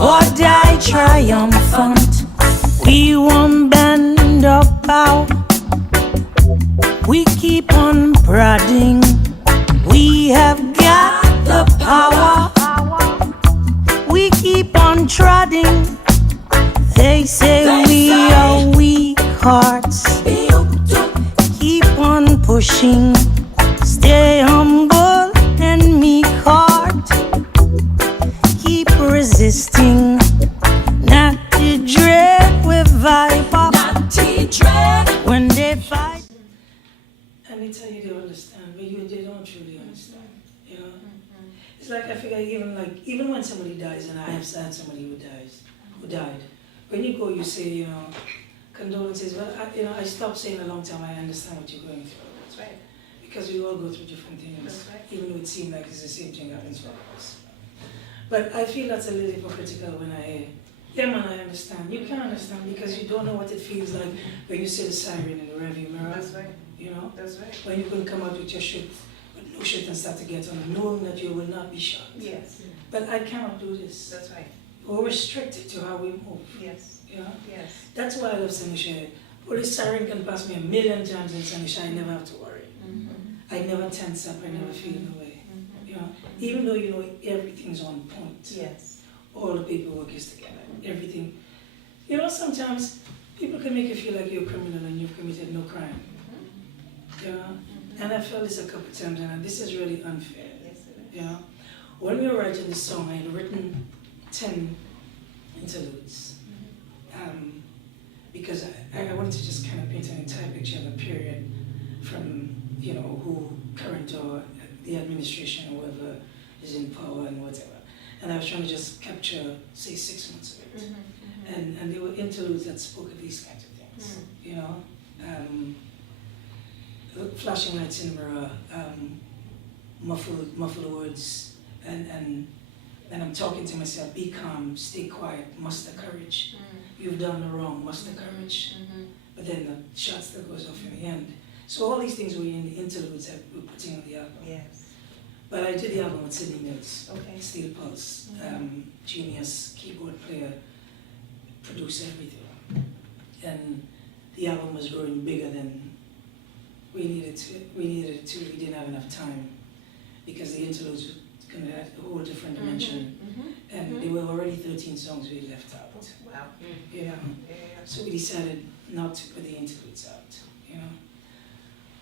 or die triumphant. We won't bend or bow. We keep on prodding. We have got the power. We keep on trotting. They say we are weak hearts. Keep on pushing. Stay humble and meek heart. Keep resisting. Not to dread with viper. Not to dread when they fight. And they tell you they understand, but they don't truly understand. You know? It's like I figure even when somebody dies, and I have had somebody who died. When you go, you say, you know, condolences. Well, I stopped saying a long time. I understand what you're going through. That's right. Because we all go through different things. That's right. Even though it seems like it's the same thing happens for us. But I feel that's a little hypocritical when I hear, yeah man, I understand. You can understand because you don't know what it feels like when you see the siren in the rearview mirror. That's right. You know? That's right. When you can come out with your shit, with no shit and start to get on, knowing that you will not be shot. Yes. But I cannot do this. That's right. We're restricted to how we move. Yes. You know? Yes. That's why I love St. Michel. Police siren can pass me a million times in St. Michel, I never have to worry. I never tense up, I never feel the way. You know? Even though you know everything's on point. Yes. All the paperwork is together. Everything. You know, sometimes people can make you feel like you're a criminal and you've committed no crime. You know? And I felt this a couple of times, and this is really unfair. Yes, it is. You know? When we were writing this song, I had written 10 interludes. Because I wanted to just kind of paint an entire picture of a period from, you know, who current or the administration or whoever is in power and whatever. And I was trying to just capture, say, 6 months of it. And there were interludes that spoke of these kinds of things. You know? Flashing lights in the mirror, muffled words, and I'm talking to myself, be calm, stay quiet, muster courage. You've done the wrong, muster courage. But then the shot still goes off in the end. So all these things were in the interludes that we're putting on the album. Yes. But I did the album with Sidney Mills, Okay. Steel Pulse, genius, keyboard player, produced everything. And the album was growing bigger than we needed it to. We didn't have enough time because the interludes were going to add a whole different dimension. And there were already 13 songs we left out. Wow. Yeah. Yeah. So we decided not to put the interludes out, you know.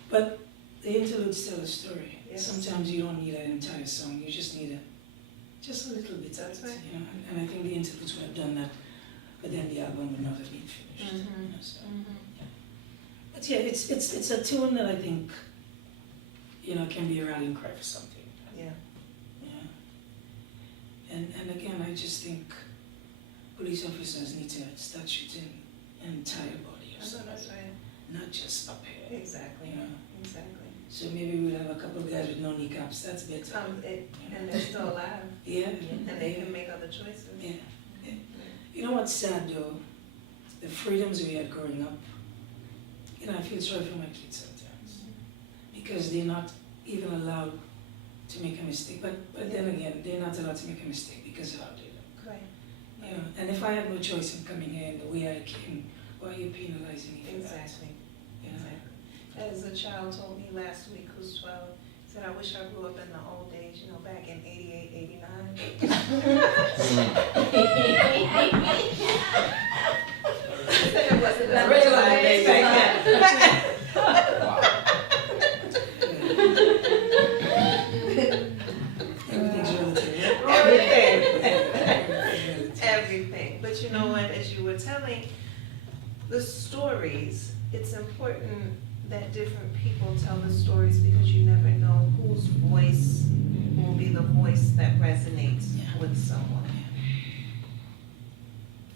But the interludes tell a story. Yes. Sometimes you don't need an entire song, you just need just a little bit That's of it, right. you know. And I think the interludes would have done that, but then the album would not have been finished. You know, so. But yeah, it's a tune that I think, you know, can be a rallying cry for something. Yeah. Yeah. And again, I just think police officers need to start shooting an entire body of somebody, That's right. not just up here. Exactly. You know? Exactly. So maybe we'll have a couple of guys with no kneecaps. That's better. And they're still alive. Yeah. And they can make other choices. Yeah. Yeah. You know what's sad though? The freedoms we had growing up. You know, I feel sorry for my kids sometimes because they're not even allowed to make a mistake. But then again, they're not allowed to make a mistake because of how they look. Right. You know, and if I had no choice in coming here in the way I came, why are you penalizing me for that? Exactly. You know? As a child told me last week, who's 12, said, I wish I grew up in the old days, you know, back in 88, 89. It wasn't that much like back then. Everything's relative. Everything. But you know what, as you were telling the stories, it's important that different people tell the stories because you never know whose voice will be the voice that resonates with someone.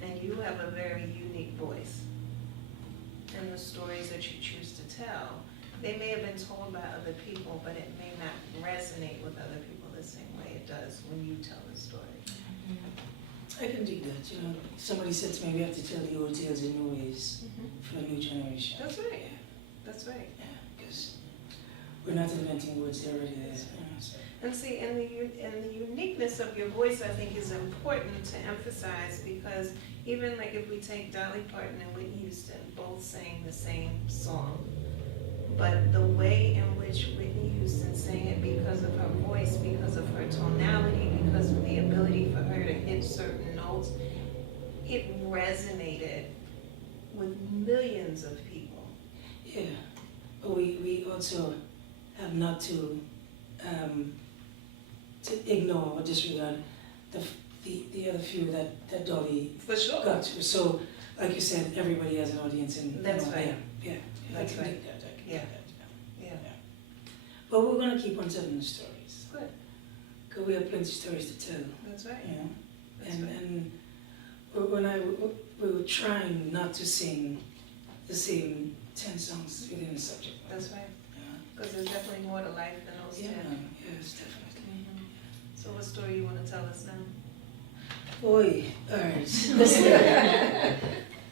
And you have a very unique voice. And the stories that you choose to tell, they may have been told by other people, but it may not resonate with other people the same way it does when you tell the story. I can dig that, you know. Somebody said to me, we have to tell the old tales in new ways for the new generation. That's right. That's right. Yeah, because we're not inventing words, they're already there. You know, so. And see, and the uniqueness uniqueness of your voice, I think, is important to emphasize, because even like if we take Dolly Parton and Whitney Houston, both sang the same song, but the way in which Whitney Houston sang it, because of her voice, because of her tonality, because of the ability for her to hit certain notes, it resonated with millions of people. Yeah, but we also have not to ignore or disregard the other few that Dolly For sure. got to. So, like you said, everybody has an audience, and That's right. Yeah, That's I can right. dig that. I can Yeah. dig that. Yeah. But we're gonna keep on telling the stories. Good. Cause we have plenty of stories to tell. That's right. You know, That's and right. and we were trying not to sing the same 10 songs within the subject. That's right. Yeah. Because there's definitely more to life than those Yeah, 10. yes, definitely. So what story you want to tell us now? Boy, all right.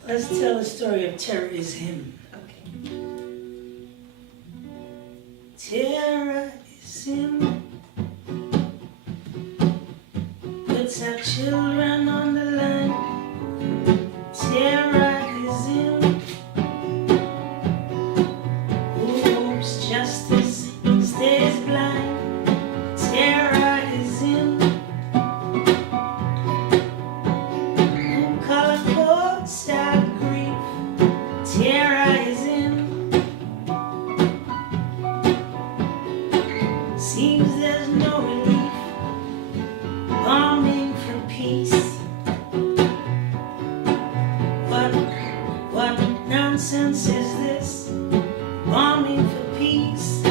Let's tell the story of Terror Is Him. Okay. Terror is him, puts our children on the line. Terror is him, who hopes justice stays blind. Terror is him, who color codes our grief. Terror is him. Seems there's no relief, bombing for peace. What nonsense is this? Bombing for peace.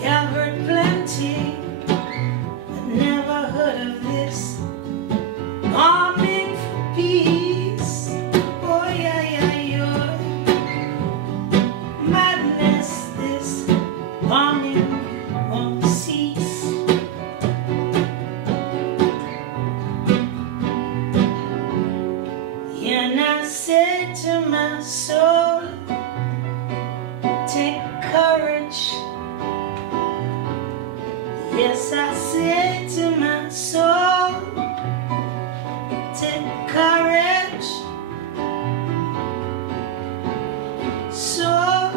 Yeah, I've heard plenty, but never heard of this. Bombing for peace. Oh yeah, yeah, yeah. Madness, this bombing won't cease. And I said to my soul, take courage. Yes, I said to my soul, take courage. Soul,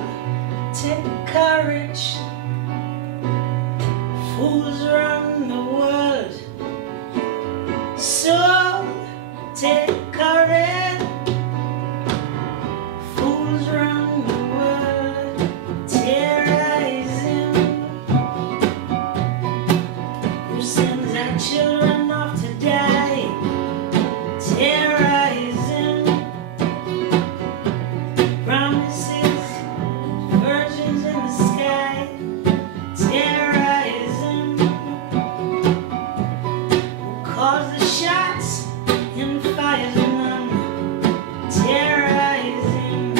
take courage. Fools run the world, so take courage. Fools run the world, terrorize him, who sends our children off to die. Terrorize him, promises virgins in the sky. Terrorize him, calls the shots and fires none. Terrorize him,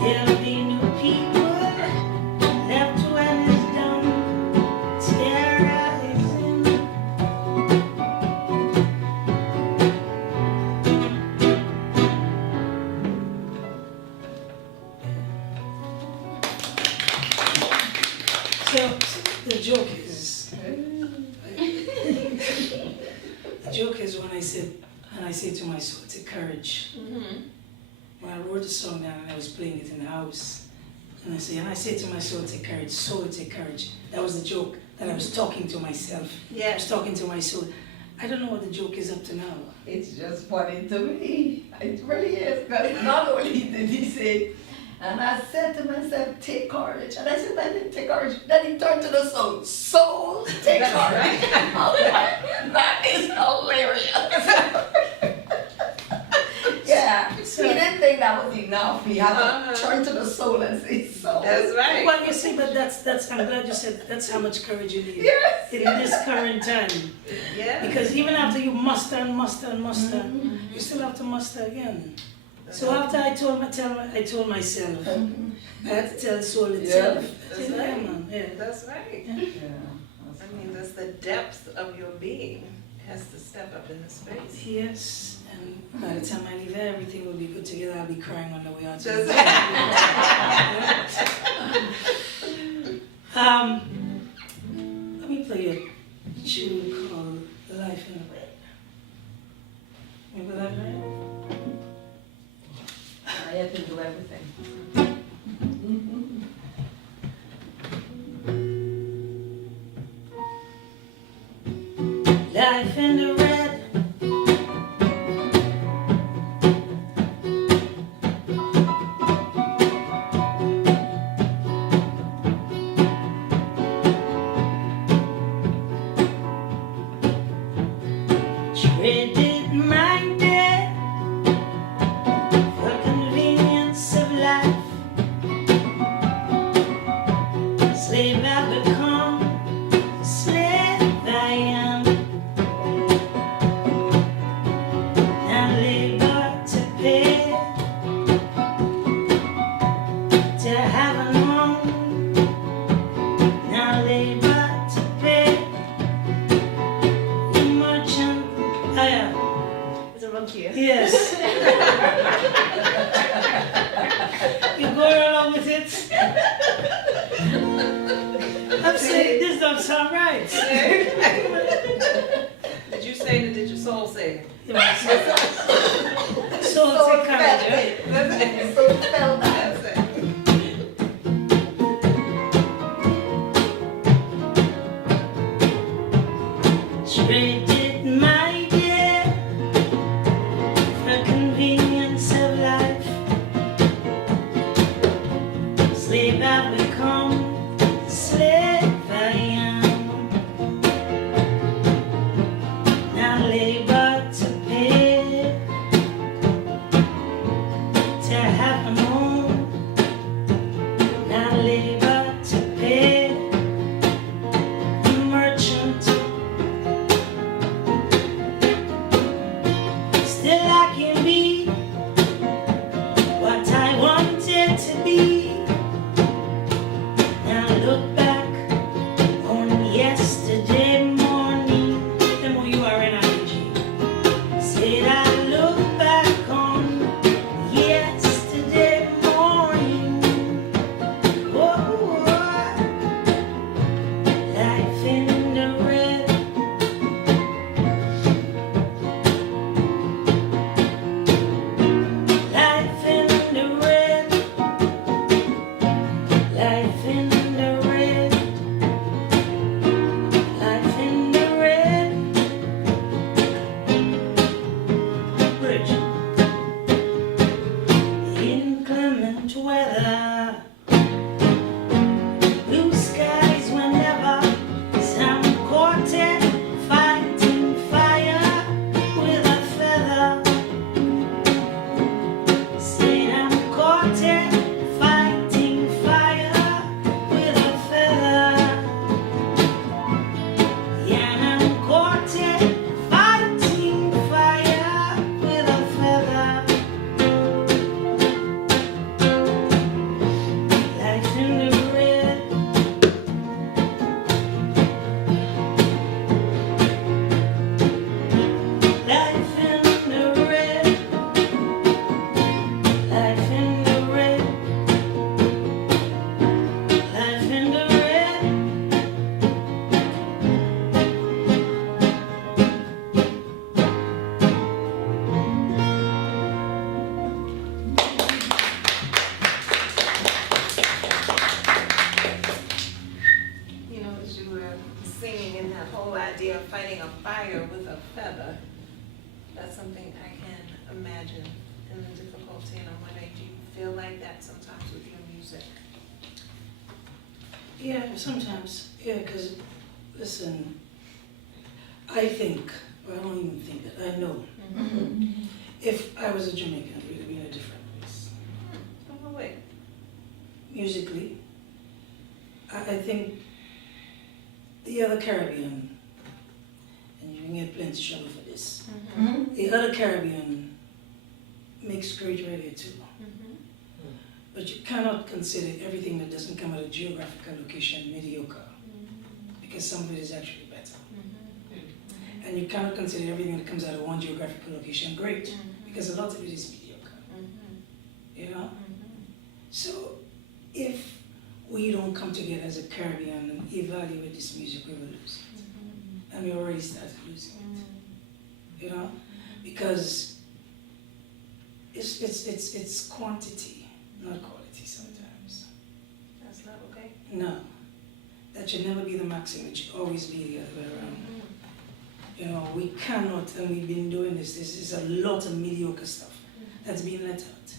there'll be new people left when it's done. Terrorize him. So the joke is when I say to my soul, take courage. When I wrote the song down and I was playing it in the house, and I say to my soul, take courage, soul, take courage. That was the joke that I was talking to myself. I was Yes. talking to my soul. I don't know what the joke is up to now. It's just funny to me. It really is. Because not only did he say, and I said to myself, take courage. And I said, I didn't take courage. Then he turned to the soul. Soul, take courage. I was like, that is hilarious. Yeah. He didn't think that was enough. He had to turn to the soul and say soul. That's right. Well, you see, but that's I'm glad you said that. That's how much courage you need Yes. in this current time. Yeah. Because even after you muster and muster and muster, you still have to muster again. So after I told myself, I had to tell the soul itself. That's I said, right. yeah, man, yeah. That's right. Yeah. I mean, that's the depth of your being has to step up in the space. Yes, and by the time I leave here, everything will be good together. I'll be crying on the way out. Just- Let me play tune called Life in the Red. Remember that, right? I have to do everything. Life in the red. Traded my day for convenience of life. Slave I become, slave I am. Now labor to pay, to have a home. Now labor to pay. The merchant, Is it wrong here? yes. You go along with it. I'm saying this don't sound right. Did you say it or did your soul say it? So take courage, eh? So spell that. That's it. Traded my day for convenience of life. Slave I become, slave I am. Now labor to pay, to have a home. Now labor to pay. The merchant. Still I can be what I wanted to be. Now look back on yesterday morning. The more you are in energy. Said I look back on yesterday morning. Oh, life in the red. Life in the red, life in the red, life in the red. Bridge. Inclement weather, blue skies whenever, some quartet fighting fire with a feather. Say I'm caught fighting fire with a feather. Yeah, I'm caught fighting fire with a feather. Life in the red. Life in the red. Life in the red, life in the red. You know, as you were singing in that whole idea of fighting a fire with a feather, that's something I can imagine in the difficulty, and I'm wondering, do you feel like that sometimes with your music? Yeah, sometimes. Yeah, because, listen, I think, or I don't even think that, I know, if I was a Jamaican, it would be in a different place. Oh, wait. Musically, I think the other Caribbean, and you can get plenty of trouble for this, the other Caribbean makes great reggae too. But you cannot consider everything that doesn't come out of geographical location mediocre, because some of it is actually better. And you cannot consider everything that comes out of one geographical location great, because a lot of it is mediocre. You know? So if we don't come together as a Caribbean and evaluate this music, we will lose it. and we already started losing it. You know, because it's quantity, not quality sometimes. That's not okay. No, that should never be the maximum. It should always be the other way around. You know, we cannot, and we've been doing this. This is a lot of mediocre stuff that's being let out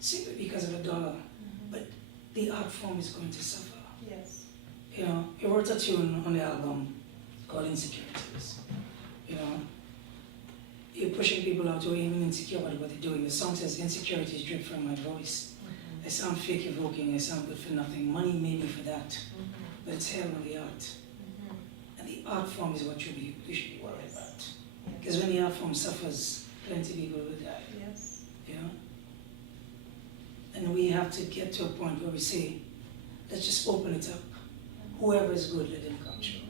simply because of a dollar. But the art form is going to suffer. Yes. You know, he wrote a tune on the album called Insecurities. You know, you're pushing people out who are even insecure about what they're doing. The song says, insecurities drip from my voice. I sound fake evoking, I sound good for nothing. Money made me for that, but it's hell on the art. And the art form is what we should be worried about. Because when the art form suffers, plenty of people will die. Yes. You know? And we have to get to a point where we say, let's just open it up. Whoever is good, let them come through.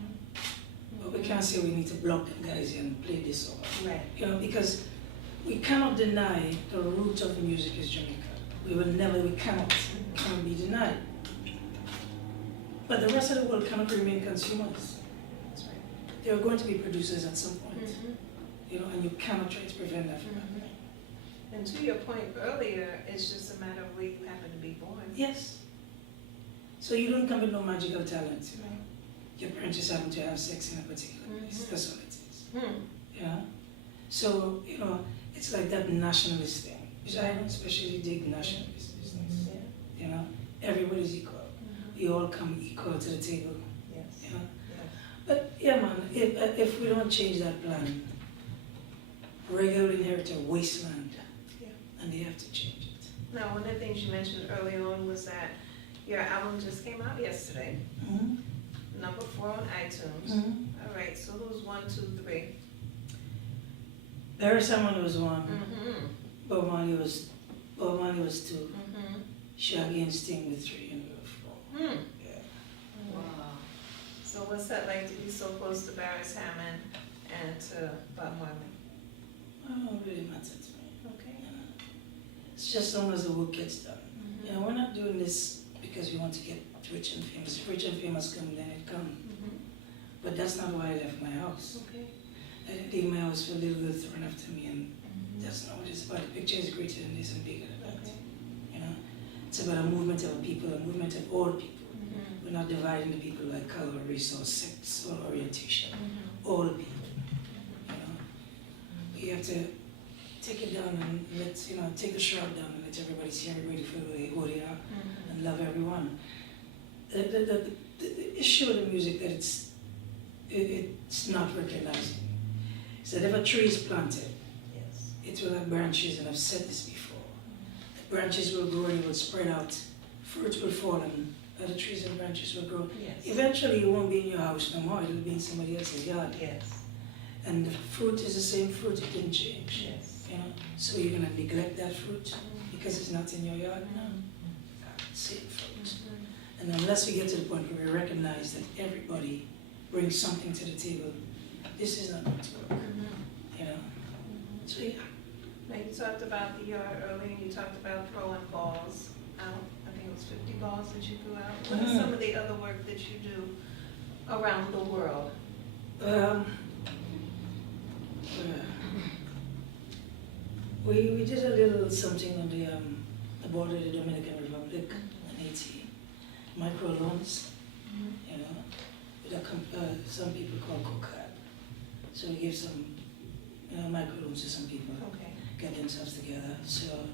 But we can't say we need to block them guys and play this over. Right. You know, because we cannot deny the root of the music is Jamaica. We cannot be denied. But the rest of the world cannot remain consumers. That's right. There are going to be producers at some point. You know, and you cannot try to prevent that from happening. And to your point earlier, it's just a matter of where you happen to be born. Yes. So you don't come with no magical talent. You know? Right. Your parents just happen to have sex in a particular place. That's all it is. Hmm. Yeah. So, you know, it's like that nationalist thing, which I don't especially dig nationalist business. Yeah. You know, everybody's equal. We all come equal to the table. Yes. You know. Yes. But yeah, man, if we don't change that plan, reggae will inherit a wasteland, and they have to change it. Now, one of the things you mentioned early on was that your album just came out yesterday, number 4 on iTunes. All right, so who's 1, 2, 3? Barry Salmon was 1. Bob Marley was 2. Shaggy and Sting with 3 and we were 4. Yeah. Wow. So what's that like to be so close to Barry Salmon and to Bob Marley? Well, it really matters to me. Okay. You know? It's just as long as the work gets done. You know, we're not doing this because we want to get rich and famous. If rich and famous come, then it comes. But that's not why I left my house. Okay. I didn't leave my house for little girls to run after me, and that's not what it's about. The picture is greater than this and bigger than that. You know, it's about a movement of people, a movement of all people. We're not dividing the people by color, race, or sex, or orientation. All people. You know, we have to take it down and take the shroud down and let everybody see everybody for who they are and love everyone. The issue of the music that it's not recognizing is that if a tree is planted, it will have branches, and I've said this before. The branches will grow and it will spread out, fruit will fall, and other trees and branches will grow. Eventually it won't be in your house no more, it'll be in somebody else's yard. And the fruit is the same fruit, it didn't change. You know? So you're gonna neglect that fruit because it's not in your yard now? Same fruit. And unless we get to the point where we recognize that everybody brings something to the table, this is not going to work. You know? So yeah. Now you talked about the yard earlier, and you talked about throwing balls out. I think it was 50 balls that you threw out. What is some of the other work that you do around the world? We did a little something on the border of the Dominican Republic and Haiti, microloans, you know, with some people call COCAD. So we give some microloans to some people, get themselves together. So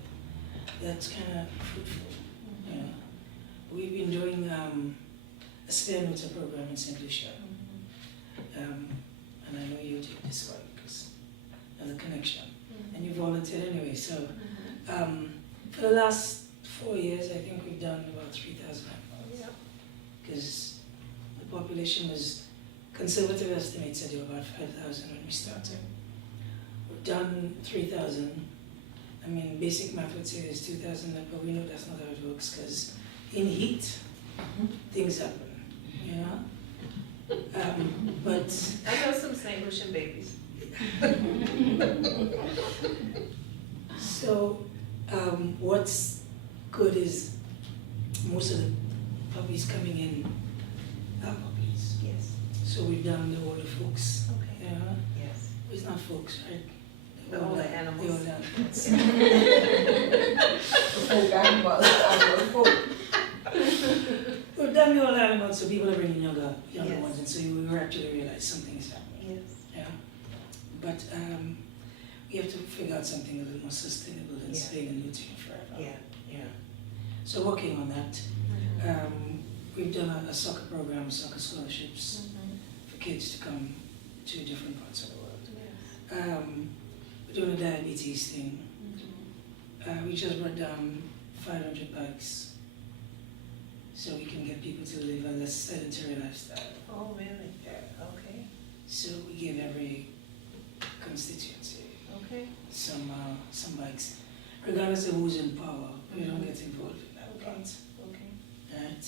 that's kind of fruitful, you know. We've been doing a spare nota program in St. Lucia, and I know you did this one because of the connection. And you volunteered anyway, so for the last 4 years, I think we've done about 3,000 because the population was, conservative estimates said there were about 5,000 when we started. We've done 3,000. I mean, basic math would say there's 2,000, but we know that's not how it works because in heat, things happen, you know? But I know some St. Lucian babies. So, what's good is most of the puppies coming in are puppies. So we've done the older folks. Okay. Yeah, Yes. it's not folks, right? The older animals. The older animals. The folk animals, animal folk. We've done the older animals, so people are bringing younger Yes. ones, and so we actually realize something is happening. Yes. Yeah, but we have to figure out something a little more sustainable than Yeah. staying in Uccn forever. Yeah. Yeah. So working on that. We've done a soccer program, soccer scholarships for kids to come to different parts of the world. Yes. We're doing a diabetes thing. We just brought down 500 bucks so we can get people to live a less sedentary lifestyle. Oh, really? Okay. So we give every constituency Okay. some bikes, regardless of who's in power. We don't get involved in that Okay. part. Okay. Right.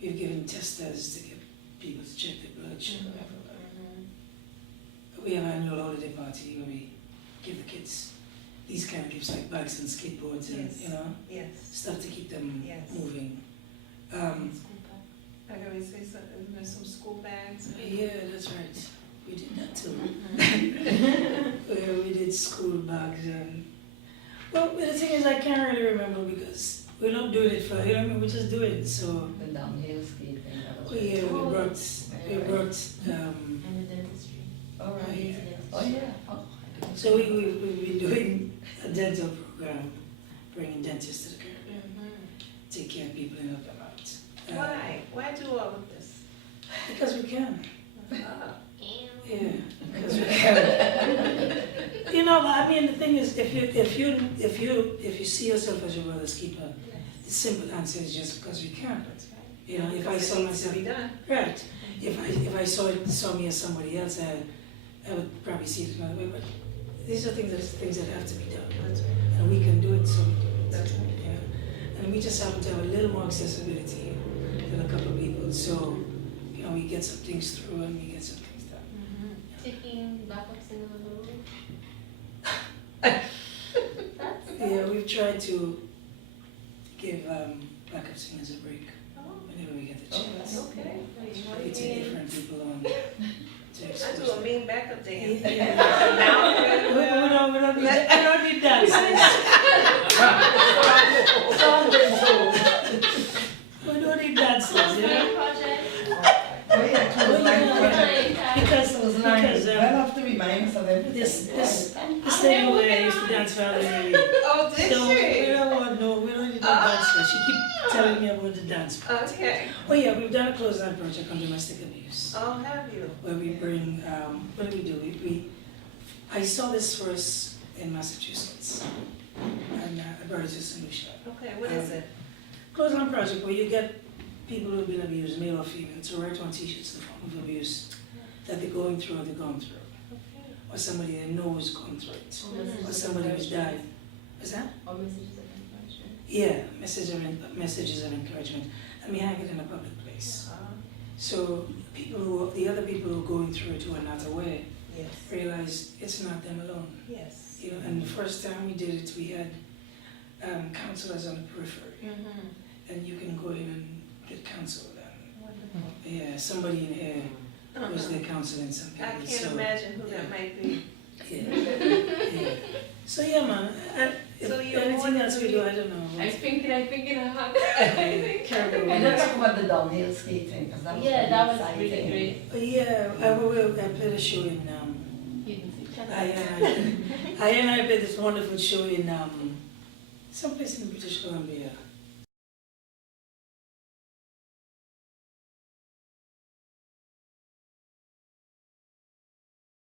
We've given testers to get people to check their blood sugar everywhere. We have an annual holiday party where we give the kids these kind of gifts like bikes and skateboards and Yes. you know Yes. stuff to keep them Yes. moving. I gotta say something. There's some school bags. Yeah, that's right. We did that too. We did school bags and well, the thing is I can't really remember because we're not doing it for we just do it. So The downhill skating. that was we it. brought And the dentistry. All right. yeah. Oh, yeah. Oh. So we've been doing a dental program, bringing dentists to the Caribbean, take care of people and help them out. Why? Why do all of this? Because we can. Ah. Yeah, because we can. You know, I mean, the thing is, if you see yourself as your brother's keeper, the simple answer is just because we can. That's right. You know, if I Because it saw needs to myself, be done. right? If I saw me as somebody else, I would probably see it another way. But these are things that have to be done, That's right. and we can do it. So we do it. That's right. Yeah, and we just happen to have a little more accessibility than a couple of people. So, you know, we get some things through and we get some things done. Taking backups in the room. Yeah, we've tried to give backup singers a break Oh, whenever we get the chance. okay. We take different people on to I do expose a them. mean backup dance. Yeah. Now, We don't need dances. We don't need dances, you know? Project. Oh, yeah, 2009. Because 2009. Well, have to remind us of everything. this lady over here used to dance for Harambee. Oh, did So we she? don't need no dancer. She keep telling me about the dance. Okay. Oh yeah, we've done a closeout project on domestic abuse. Oh, have you? Where we bring, what do? I saw this first in Massachusetts, and I brought it to St. Lucia. Okay, what is it? Close on project where you get people who've been abused, male or female, to write on t-shirts the form of abuse that they're going through or they're going through, Okay. or somebody they know is going through it, Or or somebody who's died. Is that? Or messages of encouragement. Yeah, messages of encouragement, and we hang it in a public place. So the other people who are going through it who are not aware Yes. realize it's not them alone. Yes. You know, and the first time we did it, we had counselors on the periphery, and you can go in and get counseled. And Wonderful. yeah, somebody in here was there counseling some people. I can't so, imagine who that might be. Yeah. Yeah. So yeah, man. So you're Anything more else we than- do, I don't know. I'm thinking, Caribou. And let's talk about the downhill skating, because that was Yeah, that was exciting. really great. Yeah, I played a show in Hidden Sea. I played this wonderful show in someplace in British Columbia.